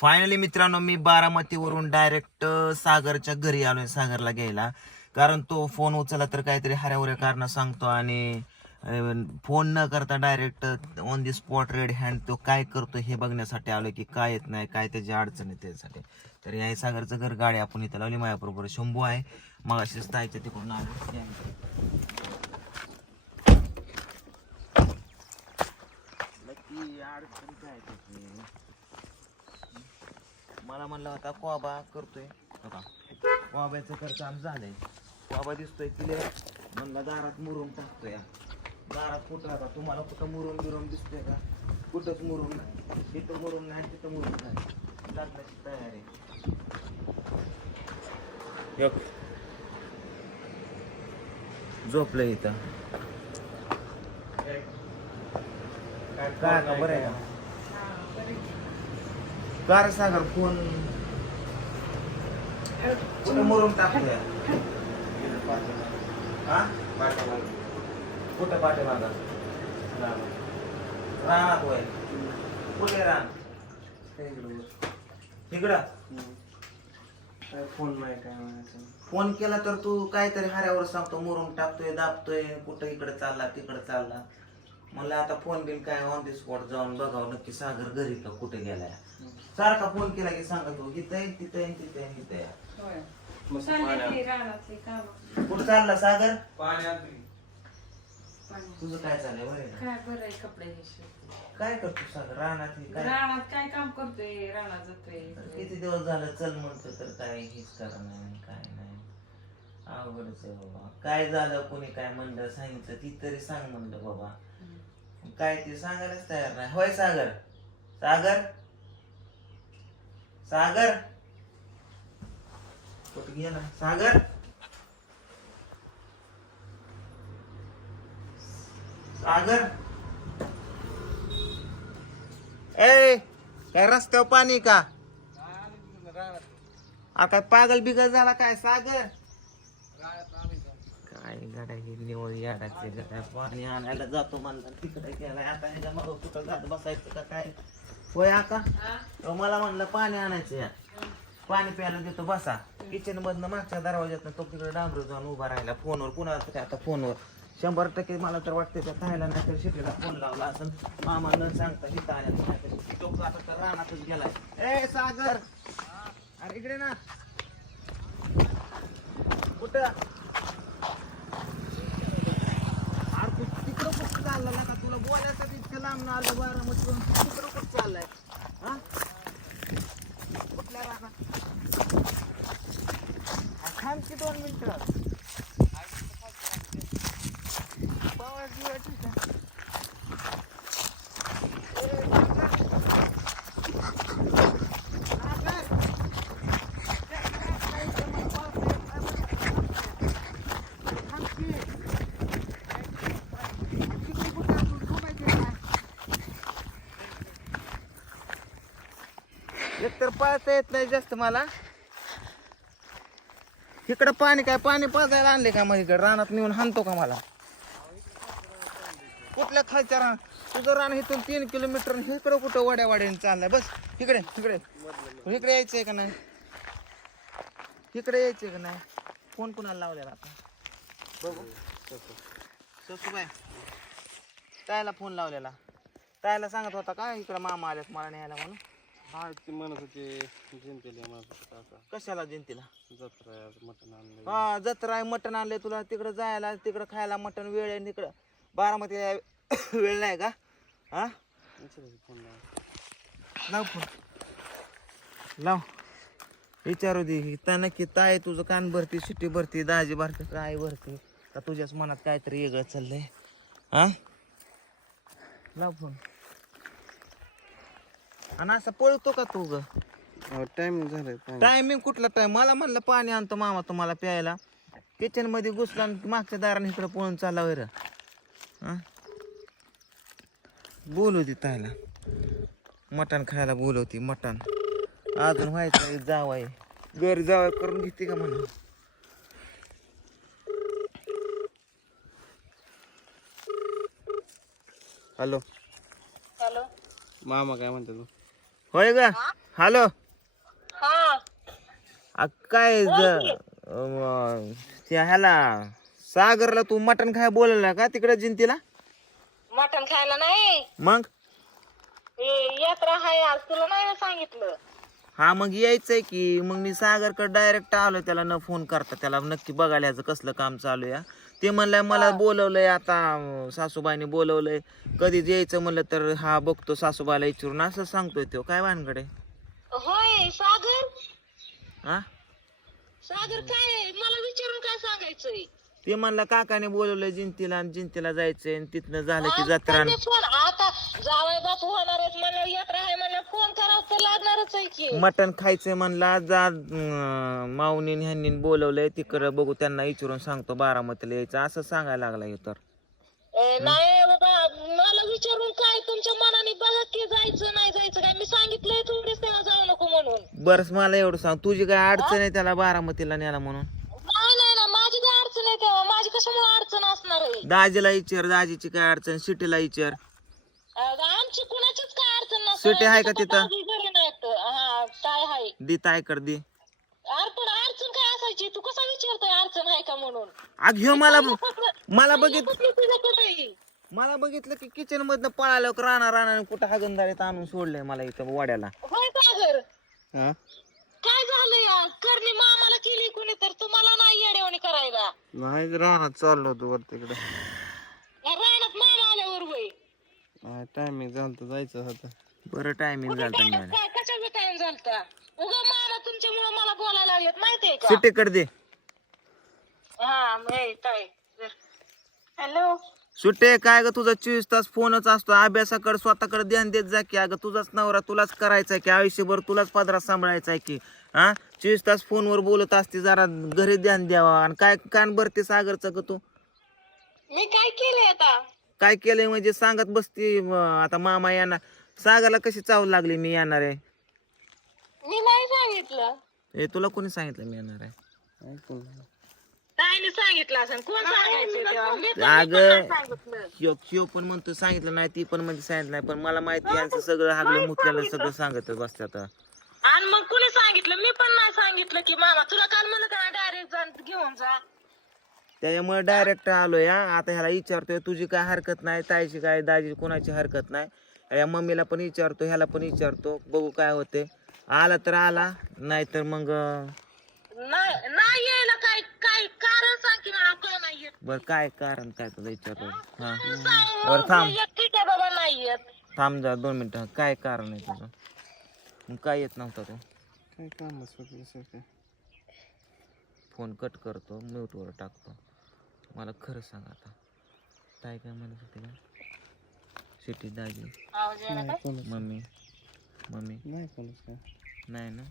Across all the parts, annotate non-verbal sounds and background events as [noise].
Finally मित्रांनो मी बारामतीवरून direct सागरच्या घरी आलोय सागरला घ्यायला. कारण तो फोन उचलला तर काहीतरी हऱ्यावऱ्या कारण सांगतो आणि फोन न करता direct on the spot red hand तो काय करतो हे बघण्यासाठी आलो की काय येत नाही काय त्याची अडचण आहे त्यासाठी. तर या सागरचं घर गाडी आपण इथं लावली माझ्याबरोबर शंभू आहे. मग अशी स्थायचं तिकडून आलो नक्की अडचण काय त्याची मला म्हणलं होता कोबा करतोय. बघा कोब्याचं तर काम झालंय. कोबा दिसतोय क्लिअर म्हणलं दारात मुरुम टाकतोय. दारात कुठं आता? तुम्हाला कुठं मुरुम बिरुम दिसतोय का? कुठंच मुरुम नाही. तिथं मुरुम नाही तिथं मुरुम नाही. लागण्याची तयारी. झोपलं इथं. काय का बरं आहे. का कार सागर फोन. कुठं मुरुम टाकतोय? हा? कुठं पाठीमागा? रानात होय. कुठे रान? इकडं. फोन नाही काय म्हणायचं. फोन केला तर तू काहीतरी हाऱ्यावर सांगतो मुरुम टाकतोय दाबतोय कुठं इकडे चालला तिकडे चालला. म्हणलं आता फोन बिन काय ऑन दी स्पॉट जाऊन बघावं नक्की सागर घरी का कुठे गेलाय? सारखा फोन केला की सांगत हो इथं आहे तिथं आहे तिथं आहे तिथं आहे. मस्त चालली रानातली काम? कुठं चालला सागर? पाण्यात तुझं काय चाललंय बरं आहे काय बरं आहे कपडे हे. ना? काय करतो सागर रानात हे काय? रानात काय काम करतोय रानात जातोय. किती दिवस झालं चल म्हणतो तर काय हेच करा नाही काय नाही. अवघडच आहे बाबा. काय झालं कोणी काय म्हणलं सांगितलं ती तरी सांग म्हणलं बाबा. काय ते सांगायलाच तयार नाही. होय सागर? सागर? सागर? कुठे गेला? सागर? सागर? ए काय रस्त्यावर पाणी का? आ काय पागल बिगल झाला काय सागर काय गाड्या हे निवळ याडाचे गाड्या पाणी आणायला जातो म्हणला तिकडे गेलाय. आता ह्याच्या मग कुठं जात बसायचं का काय? होय आका? तो मला म्हणलं पाणी आणायचं या. पाणी प्यायला देतो बसा. किचन मधनं मागच्या दरवाज्यात तो तिकडे डांबरू जाऊन उभा राहिला. फोनवर कुणाला तरी आता फोनवर. शंभर टक्के मला तर वाटतं त्या खायला नाही तर शिटीला फोन लावला असं मामा न सांगता हिता आल्या नाही तो आता तर रानातच गेलाय. ए सागर! अरे इकडे ना. कुठं अरे तू तिकडं कुठं चालला ना का तुला बोलायसाठी इतकं लांब ना अर्ध आलं बारामती तिकडं कुठं चाललाय. हा? कुठल्या रानात थांब की दोन मिनिटं पावाच बिवायची का? ए, सागर! सागर! थांब की. तिकडे कुठं तू झोपायचं का? एकतर पाळता येत नाही जास्त मला. इकडं पाणी काय पाणी पाजायला आणले का मग इकडे? रानात नेऊन हाणतो का मला? कुठल्या खालच्या रान? तुझं रान इथून तीन किलोमीटर इकडं कुठं वाड्या वाड्याने चाललाय? बस इकडे इकडे. इकडे यायचंय का नाही? इकडे यायचंय का नाही? कोण कोणाला लावलेला आता? बघू ससूबाई तायला फोन लावलेला. तायला सांगत होता का इकडं मामा आल्यात मला न्यायला म्हणून? हा ते म्हणत होते जिंकले म्हणत होते आता कशाला जयंतीला जत्रा आहे आज मटण आणलं हा जत्रा आहे मटण आणले तुला. तिकडं जायला तिकडं खायला मटण वेळ आहे तिकडं बारामतीला [coughs] वेळ नाही का? हा? फोन लाव. फोन. लाव. विचारू दे. त्या नक्की ताय तुझं कान भरती सुट्टी भरती दाजी भरती काय भरती? का तुझ्याच मनात काहीतरी वेगळं चाललंय? हा? लाव फोन. आणि असं पळतो का तू ग? टाइम झालाय पाणी. टायमिंग कुठला टाइम मला म्हणलं पाणी आणतो मामा तुम्हाला प्यायला. किचनमध्ये घुसला आणि मागच्या दाराने इकडे पळून चालला वर बोलवती तायला मटण खायला बोलवती मटण. अजून व्हायचं जावाय घर जावाय करून घेते का म्हणून हॅलो हॅलो मामा काय म्हणतात होय ग. हॅलो. हा. काय ह्याला सागरला तू मटण खाय बोलवला का तिकडे जिंतीला? मटण खायला नाही. मग? यात्रा आहे आज तुला नाही सांगितलं. हा मग यायचंय की. मग मी सागरकडे डायरेक्ट आलो त्याला न फोन करता. त्याला नक्की बघायला याचं कसलं काम चालू आहे ते म्हणलंय मला बोलवलंय आता सासूबाईने बोलवलंय. कधी यायचं म्हणलं तर हा बघतो सासूबाईला विचारून. असं सांगतोय तो. काय वानकडे होय सागर? हा सागर काय? मला विचारून काय सांगायचंय? ते म्हणलं काकाने बोलवलंय जिंतीला आणि जिंतीला जायचंय आणि तिथनं झालं की जत्रा फोन आता जावई बापू होणार आहेत म्हणलं यात्रा आहे म्हणलं फोन करावं तर लागणारच आहे की. मटण खायचंय म्हणला जा अं, माऊनीन ह्यांनी बोलवलंय तिकडं बघू त्यांना विचारून सांगतो बारामतीला यायचं असं सांगायला लागला हे तर. ए, नाही बाबा मला विचारून काय तुमच्या मनाने बघा की जायचं नाही जायचं काय? मी सांगितलंय थोडीच त्याला जाऊ नको म्हणून. बरंच मला एवढं सांग तुझी काय अडचण आहे त्याला बारामतीला न्याला म्हणून नाही नाही ना माझी काय अडचण आहे तेव्हा माझी कशामुळे अडचण असणार आहे? दाजीला विचार दाजीची काय अडचण सिटीला विचार. अगं, आमची कुणाचीच काय अडचण नसते सुट्टी आहे का तिथं? दाजी घरी नाहीत. हा काय आहे. दी तायकर दी. अरे पण अडचण काय असायची? तू कसा विचारतोय अडचण आहे का म्हणून? अग ह्यो मला मला बघित कुठली तुझ्याकडे आहे? मला बघितलं की किचन मधनं पळालं की राणा राणा कुठं हागंदारीत आणून सोडलंय मला इथं वाड्याला. होय हा? काय झालं या करणी मामाला केली कुणी तर? तुम्हाला नाही येड्यावणी करायला. नाही राहणार चाललो होतो वर तिकडे. मामा आल्यावर होय टायमिंग झालं तर जायचं होतं. बरं टायमिंग झालं मिळालं काय कशा टाइम झालता? उगा मामा तुमच्यामुळे मला बोलायला लागलेत माहितीये का? सुट्टीकडे दे. हा हे काय हॅलो सुट्टे काय ग तुझा चोवीस तास फोनच असतो. अभ्यासाकडे स्वतःकडे ध्यान देत जा की अगं तुझाच नवरा तुलाच करायचा आहे की आयुष्यभर तुलाच पदरात सांभाळायचा आहे की. हा? चोवीस तास फोनवर बोलत असते जरा घरी ध्यान द्यावा. आणि काय कान भरते सागरचं ग तू? मी काय केलंय आता? काय केलंय म्हणजे सांगत बसती आता मामा येणार. सागरला कशी चाव लागली मी येणार आहे? मी नाही सांगितलं. हे तुला कोणी सांगितलं मी येणार आहे? ऐकून ताईने सांगितलं असं कोण सांगायचं तेव्हा? मी पण अगं सांगितलं. शिव शिव पण म्हणतो सांगितलं नाही ती पण म्हणजे सांगितलं नाही पण मला माहिती यांचं सगळं हागलं मुतल्याला सगळं सांगत बसतात आणि मग कुणी सांगितलं? मी पण नाही सांगितलं की मामा तुला काल म्हणलं का डायरेक्ट जा घेऊन जा? त्याच्यामुळे डायरेक्ट आलो या आता ह्याला विचारतोय तुझी काय हरकत नाही? ताईची काय दाजी कोणाची हरकत नाही? या मम्मीला पण विचारतो ह्याला पण विचारतो बघू काय होते आला तर आला नाही तर मग नाही नाही यायला काय काय कारण सांग की मला काय नाही येत. बरं काय कारण काय तुझं विचारतो हा. बरं थांब. एक ठीक आहे बाबा नाही येत. थांब जा दोन मिनिटं. काय कारण आहे तुझं मग काय येत नव्हता तो? काय काम काय फोन कट करतो म्यूटवर टाकतो. मला खरं सांग आता. काय काय म्हणत होते का? सिटी दाजी. मम्मी. मम्मी. नाही कोणच काय नाही ना?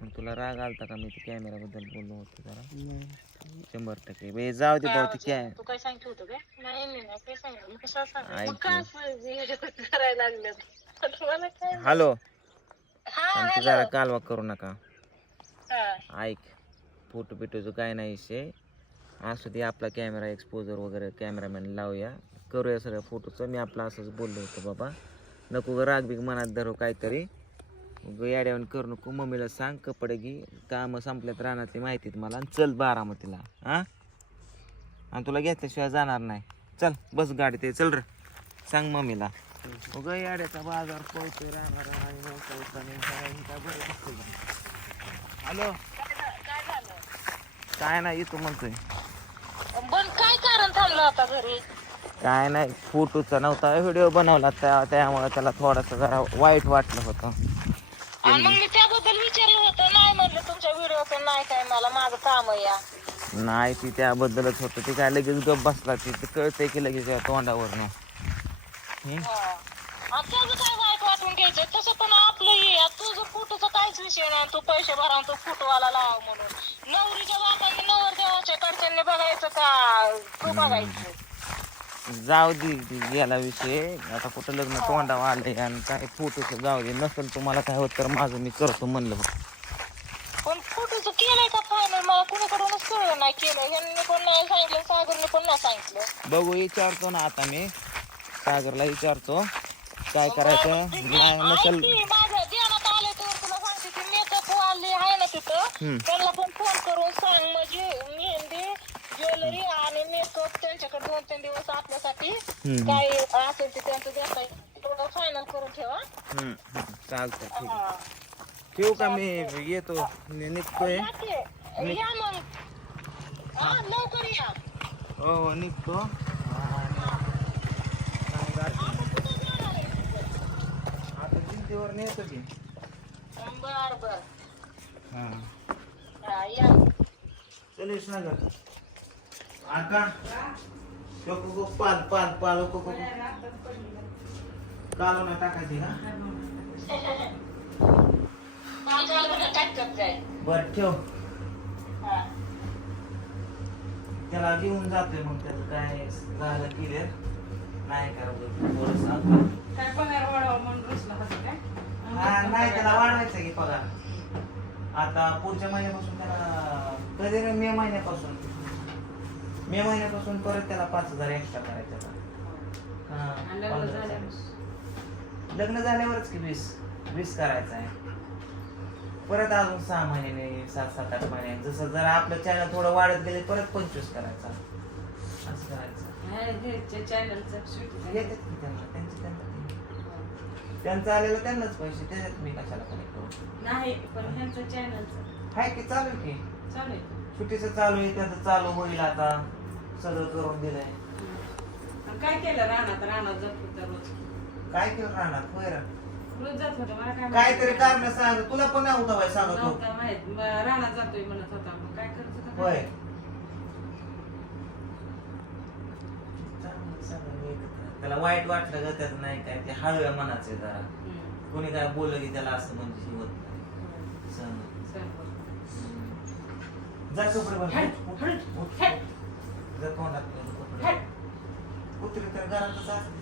मग तुला राग आलता का? मी ते कॅमेराबद्दल बोललो होतो जरा. नाही. शंभर टक्के. बे जाऊ दे भाऊ ते काय हॅलो. आणि ते जरा कालवा करू नका. ऐक फोटो बिटोचं काय नाही विषय. असू दे आपला कॅमेरा एक्सपोजर वगैरे कॅमेरामॅन लावूया. करूया सगळ्या फोटोचं मी आपला असंच बोललो होतो बाबा. नको ग राग बिग मनात धरू काहीतरी. ग याड्यावर करू नको. मम्मीला सांग कपडे घे. कामं संपल्यात रानातली माहितीत मला. चल बारामतीला. हां? आणि तुला घेतल्याशिवाय जाणार नाही. चल बस गाडी ते. चल रे. सांग मम्मीला. याड्याचा बाजार पळतोय राहणार आणि काय बरं? हॅलो? काय नाही येतो म्हणतोय. पण काय कारण थांबलं होता घरी? काय नाही फोटोचा नव्हता व्हिडिओ बनवला त्या त्यामुळे त्याला थोडंसं जरा वाईट वाटलं होतं. आणि मग मी त्याबद्दल विचारलं होतं नाही म्हणलं तुमच्या व्हिडिओ पण नाही काय मला माझं काम आहे या. नाही ती त्याबद्दलच होतं ती काय लगेच गप बसला ती ते कळतंय की लगेच या तोंडावरनं. त्याचं काय वाईट वाटून घ्यायचं तसं पण आपलं हे आहे. तुझं फोटोचा काहीच विषय नाही तू पैसे भरा तू फोटोवाला लाव म्हणून. नवरीच्या बापाने नवर देवाच्या कडच्यांनी बघायचं का? तू बघायचं. जाऊ दे ती गेला विषय. आता कुठं लग्न तोंडावर आलंय आणि काय फोटोचं जाऊ दे. नसेल तुम्हाला काय होत तर माझं मी करतो म्हणलं. पण फोटोचं केलंय का फायनल मला कुणीकडूनच कळलं नाही केलं ह्यांनी पण नाही सांगितलं सागरने पण नाही सांगितलं. बघू विचारतो ना आता मी. सागरला विचारतो काय करायचं? नाही नसेल. ऐक की, माझ्या ध्यानात आलं हम्म. त्यांना पण फोन करून सांग म्हणजे मेहंदी ज्वेलरी आणि मेकअप त्यांच्याकडे दोन तीन दिवस आपल्यासाठी हम्म. काय असेल ते त्यांचं देता येईल. तेवढं फायनल करून ठेवा हम्म, हम्म. चालतंय ठीक हा. ठेवू का मी? येतो. नि- निघतोय. या की. या मग. हा लवकर या. हो हो निघतो आणि चांगलं अर्जंट. आता कुठं जाणार आहे? चिंतेवर नेतो की. बर बर हा. या. चलेश नगर आका कोको को पाल पाल पाल कोको कालो ना टाकायची का? काय बर ठेव. त्याला घेऊन जातोय मग त्याचं काय झालं क्लिअर नाही आता. काय पगार वाढवा म्हणून रुसला होता काय हा नाही त्याला वाढवायचं की पगार? आता पुढच्या महिन्यापासून त्याला कधी मे महिन्यापासून. मे महिन्यापासून परत त्याला पाच हजार एक्स्ट्रा करायचं. हा, लग्न झाल्यावरच की वीस वीस करायचं आहे. परत अजून सहा महिने सात सात आठ महिने. जसं जर आपलं चॅनल थोडं वाढत गेले परत पंचवीस करायचा. असं करायचं. त्यांचे? त्यांना ते. त्यांचं आलेलं त्यांनाच पैसे त्याच्यात मी कशाला कमी करू? नाही पण ह्यांचं चॅनलचं हाय की चालू आहे की? चालू आहे. सुट्टीचं चालू आहे त्याचं चालू होईल आता. सगळं करून दिलंय. आणि काय केलं रानात? रानात जात होता रोज. काय केलं राहणार होय रे. रोज जात होता मला काय काहीतरी माहिती. कारण सांग तुला पण नव्हतं बाई सांगतो नव्हतं माहीत. रानात जातोय म्हणत होता. मग काय करत होता होय. काय? चांगलं सगळं एकत्र. त्याला वाईट वाटलं ग त्याचं नाही काय ते हळव्या मनाचं आहे जरा. कोणी काय बोललं की त्याला असं म्हणजे हे होत नाही हम्म. सहन. सहन जा कपडे बघ. हट, उठ, हट, उठ, उठ. हट. जा तोंडात घाल कपडे. हट. कुत्री तर घरातच असते.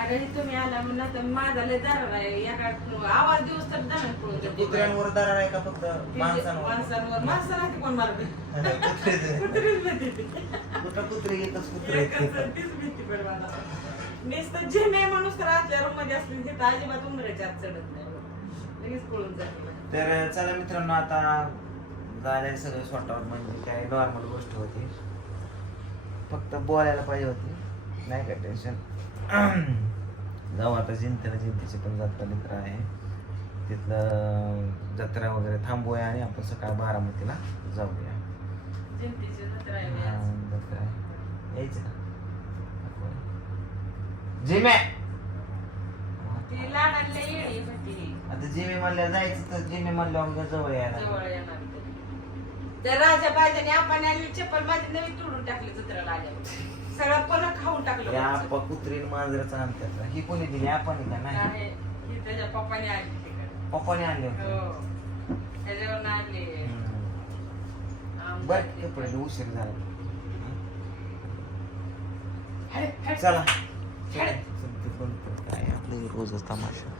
अरे तुम्ही आला म्हणून तर माझा लय दार आहे एका आवाज दिवस तर दमन पळून जाते. कुत्र्यांवर दरार आहे का फक्त माणसांवर माणसांवर माणसाला ते कोण मारते कुत्रेच आहे. कुत्रीच भीती ती. कुठं कुत्रे एकच कुत्रे एकच आहेत. तीच भीती पडे मला नुसतं जे नाही माणूस तर आतल्या रूममध्ये असली तिथं अजिबात उमरायच्या आत चढत नाही लगेच पळून जाते तर चला मित्रांनो आता झालंय सगळं सॉर्ट आउट म्हणजे काय नॉर्मल गोष्ट होती. फक्त बोलायला पाहिजे होती. नाही काय टेन्शन [clears throat] जाऊ आता जिंतीला जिंतीची पण जत्रा मित्र आहे. तिथलं जत्रा वगैरे थांबूया आणि आपण सकाळ बारामतीला जाऊया. जिंतीची. जत्रा आहे. यायचं येळी भट्टी आता जिमे म्हणल्यावर जायचं तर जिमे म्हणल्यावर जवळ यायला जवळ येणार. तरी. राजा बाजाने आपण चप्पल माझी नवीन तोडून टाकली जत्रेला आल्यावर. सगळं खाऊन टाकलं या कुत्रीन मांजराचा आणतात ही कोणी दिली? आपण का नाही? आहे. ही त्याच्या पप्पाने आणली तिकडे. पप्पाने आणले होते. हो. त्याच्यावर आणली. हम्म. बर कपडे उशीर झाला. चला. चला, ते बंद कर. काय आपलं रोजच तमाशा